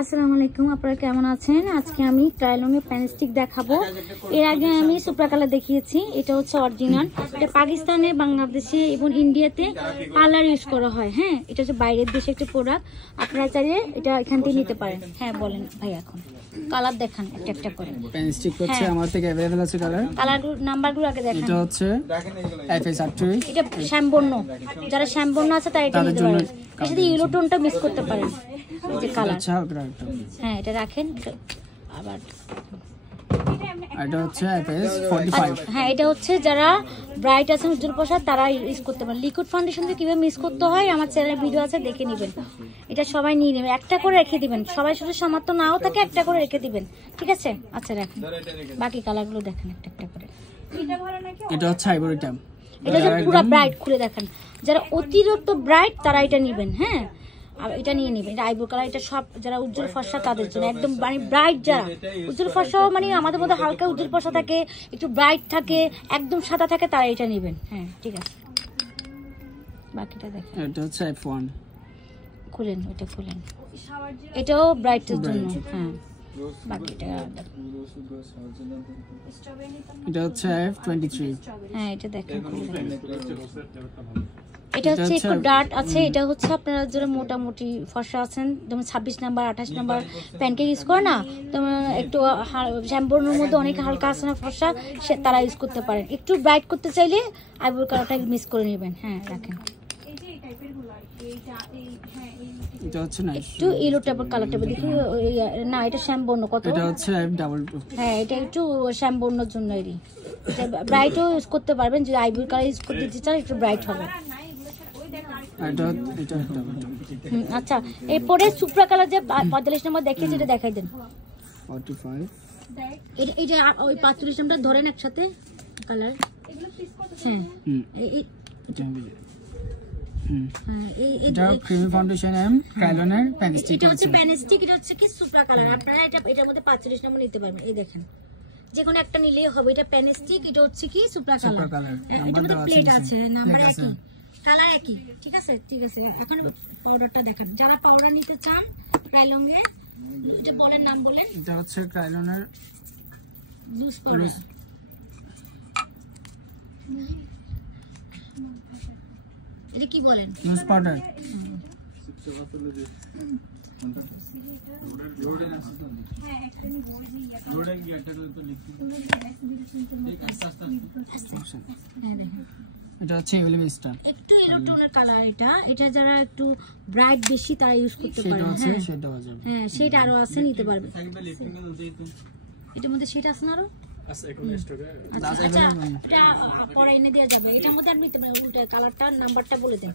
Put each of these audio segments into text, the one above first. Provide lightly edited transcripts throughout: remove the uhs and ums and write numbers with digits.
আসসালামু আলাইকুম, আপনারা কেমন আছেন? আজকে আমি ট্রাইলনের প্যানস্টিক দেখাবো। এর আগে আমি সুপ্রা কালার দেখিয়েছি, এটা হচ্ছে অরিজিনাল। এটা পাকিস্তানে, বাংলাদেশে এবং ইন্ডিয়াতে পার্লার ইউজ করা হয়। হ্যাঁ, এটা হচ্ছে বাইরের দেশে একটা প্রোডাক্ট। আপনারা চাইলে এটা এখান থেকে নিতে পারেন। হ্যাঁ বলেন ভাই, এখন কালার দেখান একটা একটা করে। প্যানস্টিক হচ্ছে আমার থেকে अवेलेबल আছে কালারগুলো নাম্বারগুলো আগে দেখান। এটা হচ্ছে FS28, এটা শ্যামবর্ণ, যারা শ্যামবর্ণ আছে তারা এটা নিতে পারেন। এর সাথে ইয়েলো টোনটা মিক্স করতে পারেন। এই যে কালার, হ্যাঁ এটা রাখেন। আবার এটা হচ্ছে FS45, হ্যাঁ এটা হচ্ছে যারা ব্রাইট আছেন, উজ্জ্বল প্রসাদ, তারা ইউজ করতে পারেন। লিকুইড ফাউন্ডেশন দিয়ে কিভাবে মিক্স করতে হয় আমার চ্যানেলে ভিডিও আছে, দেখে নেবেন। এটা সবাই নিয়ে নেবেন, একটা করে রেখে দিবেন। সবাই শুধু সামর্থ্য নাও থাকে, একটা করে রেখে দিবেন, ঠিক আছে? আচ্ছা রাখেন, বাকি কালারগুলো দেখেন একটা একটা করে। এটা হচ্ছে আইভরি ট্যাম, এটা হচ্ছে পুরো ব্রাইট, খুলে দেখেন। যারা অতিরিক্ত ব্রাইট তারা এটা নেবেন। হ্যাঁ, আর এটা নিয়ে নেবেন, এটা আইব্রো কালার। এটা সব যারা উজ্জ্বল ফর্সা তাদের জন্য একদম, মানে ব্রাইট যারা উজ্জ্বল ফর্সা, মানে আমাদের মধ্যে হালকা উজ্জ্বল ফর্সা থাকে, একটু ব্রাইট থাকে, একদম সাদা থাকে, তারা এটা নেবেন। হ্যাঁ ঠিক আছে, বাকিটা দেখেন। এটা হচ্ছে F1, খুলেন ওইটা, খুলেন। এটাও ব্রাইটের জন্য। হ্যাঁ বাকিটা দেখেন। এটা হচ্ছে F23, হ্যাঁ এটা দেখেন, খুলে দেখেন। এটা হচ্ছে একটু ডার্ট আছে। এটা হচ্ছে আপনারা যারা মোটামুটি ফর্সা আছেন, যেমন 26 নাম্বার 28 নাম্বার প্যানকেক ইউজ করে না, তেমন একটু শ্যাম্বর্ণের মধ্যে অনেক হালকা আছে না ফর্সা, তারা ইউজ করতে পারেন। একটু ব্রাইট করতে চাইলে আইব্রো কালারটা মিক্স করে নেবেন। হ্যাঁ রাখেন। এটা হচ্ছে না একটু ইয়েলো টাইপের কালারটা দেখি না, এটা শ্যামবর্ণ কত? এটা হচ্ছে F22, হ্যাঁ এটা একটু শ্যামবর্ণের জন্য। এরই ব্রাইটও ইউজ করতে পারবেন, যদি আইব্রো কালার ইউজ করতে চান একটু ব্রাইট হবে। আচ্ছা, এরপরে সুপ্রা কালার যে 45 নম্বর দেখিয়েছি, এটা দেখাই দেন। 45, এই যে ওই 45 নম্বর ধরেন একসাথে কালার। হ্যাঁ এটা ক্রিমি ফাউন্ডেশন ট্রাইলনের প্যানস্টিক আছে। প্যানস্টিক এটা হচ্ছে কি সুপ্রা কালার। আপনারা এটার মধ্যে 45 নম্বর নিতে পারবেন। এই দেখেন, যে কোনো একটা নিলেই হবে। এটা প্যানস্টিক, এটা হচ্ছে কি সুপ্রা কালার। এটার মধ্যে প্লেট আছে, নাম্বার একই, কালার একই, ঠিক আছে? ঠিক আছে, এখন পাউডারটা দেখেন। যারা পাউডার নিতে চান ট্রাইলনে, এটা বলেন, নাম বলেন। এটা হচ্ছে ট্রাইলনের লুজ পাউডার। এটা কি বলেন? Loose powder. এটা হচ্ছে এভেলেবল স্টার, একটু ইয়েলো টোনের কালার। এটা যারা একটু ব্রাইট বেশি তারা ইউজ করতে পারে। হ্যাঁ সেটা আরো আছে, নিতে পারবে। এটার মধ্যে সেটা আছে না আরো? এটা পরে এনে দেওয়া যাবে। এটার মধ্যে আর নিতে পারবেন। ওটা কালারটা, নাম্বারটা বলে দেন।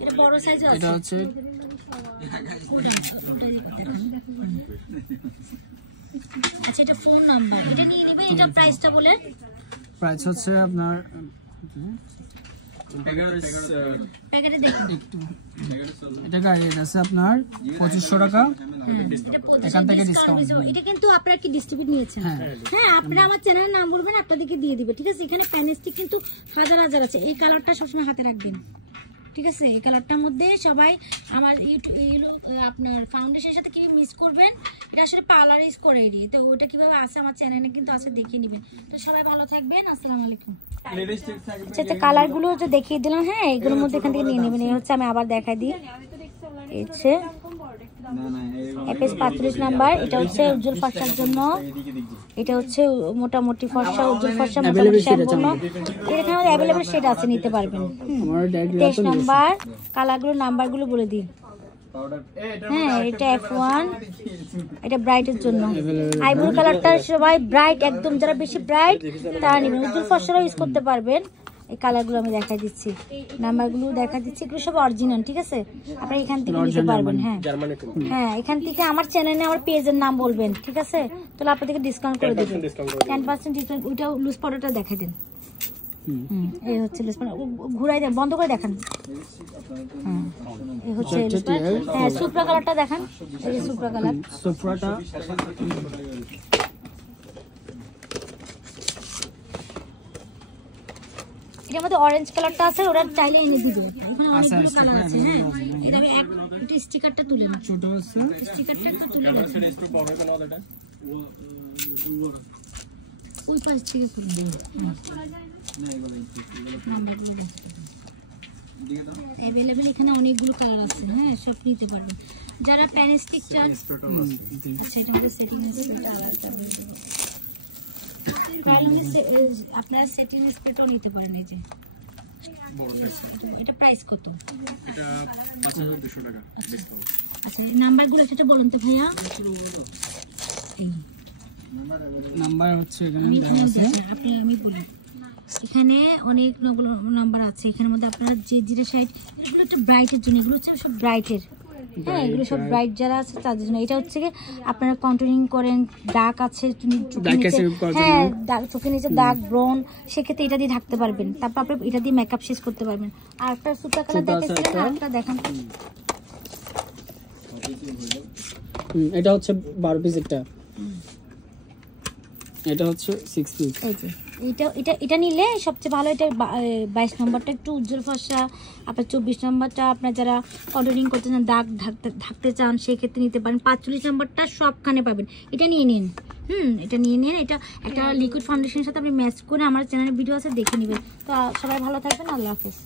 এটা বড় সাইজ আছে। এটা হচ্ছে আচ্ছা, এটা ফোন নাম্বার, এটা নিয়ে নেবেন। এটা প্রাইসটা বলেন। প্রাইস হচ্ছে আপনার প্যাকেটে দেখুন, এটা গাড়ির আছে আপনার 2500 টাকা। এখান থেকে ডিসকাউন্ট। এটা কিন্তু আপনারা কি ডিস্ট্রিবিউট নিয়েছেন? হ্যাঁ আপনারা আমার চ্যানেলের নাম বলবেন, আপনাদেরকে দিয়ে দিবে, ঠিক আছে? এখানে প্যানস্টিক কিন্তু হাজার হাজার আছে। এই কালারটা সবসময় হাতে রাখবেন, ঠিক আছে? এই কালারটার মধ্যে সবাই আমার আপনার ফাউন্ডেশনের সাথে কি মিক্স করবেন, এটা আসলে পার্লার ইউজ করে এরিয়ে, তো ওইটা কিভাবে আছে আমার চ্যানেলে কিন্তু আছে, দেখে নেবেন। তো সবাই ভালো থাকবেন, আসসালামু আলাইকুম। আচ্ছা কালারগুলো যে দেখিয়ে দিলাম, হ্যাঁ এগুলোর মধ্যে এখান থেকে নিয়ে নেবেন। এই হচ্ছে, আমি আবার দেখাই দিই, হচ্ছে FS45 নাম্বার। এটা হচ্ছে উজ্জ্বল ফর্সার জন্য, এটা হচ্ছে মোটামুটি ফর্সা, উজ্জ্বল ফর্সা, মোটামুটি শ্যাম্পূর্ণ। এখানে আমাদের অ্যাভেলেবল সেট আছে, নিতে পারবেন। 23 নাম্বার। কালারগুলো, নাম্বারগুলো বলে দিই। হ্যাঁ এটা F1, এটা ব্রাইটের জন্য। আইব্রো কালারটা সবাই ব্রাইট, একদম যারা বেশি ব্রাইট তারা নেবেন। উজ্জ্বল ফর্সারও ইউজ করতে পারবেন। এই কালারগুলো আমি দেখা দিচ্ছি, নাম্বারগুলো দেখা দিচ্ছি, এগুলো সব অরিজিনাল, ঠিক আছে? আপনারা এখান থেকে নিতে পারবেন। হ্যাঁ হ্যাঁ, এখান থেকে আমার চ্যানেলে আমার পেজের নাম বলবেন, ঠিক আছে? তাহলে আপনাদেরকে ডিসকাউন্ট করে দেবেন, 10% ডিসকাউন্ট। ওইটা লুজ পাউডারটা দেখা দেন। এই হচ্ছে লুজ পাউডার, ঘুরাই দেন, বন্ধ করে দেখান। হ্যাঁ এই হচ্ছে লুজ পাউডার। হ্যাঁ সুপ্রা কালারটা দেখান, এই যে সুপ্রা কালার। সুপ্রাটা এটার মধ্যে অরেঞ্জ কালারটা আছে, ওরা চাইলে এনে দিবে। এখানে অনেক কালার আছে। হ্যাঁ এটা আমি ওটা স্টিকারটা তুলে না, ছোট হচ্ছে স্টিকারটা একটু তুলে না, ওই পাশ থেকে খুলবে নাম্বারগুলো অ্যাভেলেবেল। এখানে অনেকগুলো কালার আছে, হ্যাঁ সব নিতে পারবেন। যারা প্যানস্টিক চান সেটা হচ্ছে সেটিং স্প্রেটা আলাদা বলে দেবো। আপনারা সেটিং স্প্রেটাও নিতে পারেন। এই যে এটা প্রাইস কত? এটা 5200 টাকা ডিসকাউন্ট। আচ্ছা নাম্বারগুলো সেটা বলুন তো ভাইয়া। এই নাম্বার হচ্ছে এখানে আমি দেওয়া আছে। আমি বলি এখানে অনেক নাম্বার আছে। এখানের মধ্যে আপনারা যে যেটা সাইড, এগুলো একটা ব্রাইটের জন্য, এগুলো হচ্ছে সব ব্রাইটের, হ্যাঁ এগুলো সব ব্রাইট যারা আছে তাদের জন্য। এটা হচ্ছে কি আপনারা কন্ট্রোলিং করেন, দাগ আছে হ্যাঁ চোখের নিচে দাগ ব্রন, সেক্ষেত্রে এটা দিয়ে ঢাকতে পারবেন। তারপর আপনি এটা দিয়ে মেকআপ শেষ করতে পারবেন। আর একটা সুপার কালার দেখেছিলেন, আরেকটা দেখান। এটা হচ্ছে 12 পিস, এটা হচ্ছে 6 পিস। এই যে এটা নিলে সবচেয়ে ভালো। এটা 22 নম্বরটা একটু উজ্জ্বল ফর্সা, আপনার 24 নম্বরটা আপনার যারা কন্ট্রোলিং করতে চান, দাগ ঢাকতে চান, সেক্ষেত্রে নিতে পারেন। 45 নম্বরটা সবখানে পাবেন। এটা নিয়ে নিন, এটা নিয়ে নিন। এটা একটা লিকুইড ফাউন্ডেশনের সাথে আপনি ম্যাচ করে আমার চ্যানেলে ভিডিও আছে, দেখে নেবেন। তো সবাই ভালো থাকবেন, আল্লাহ হাফেজ।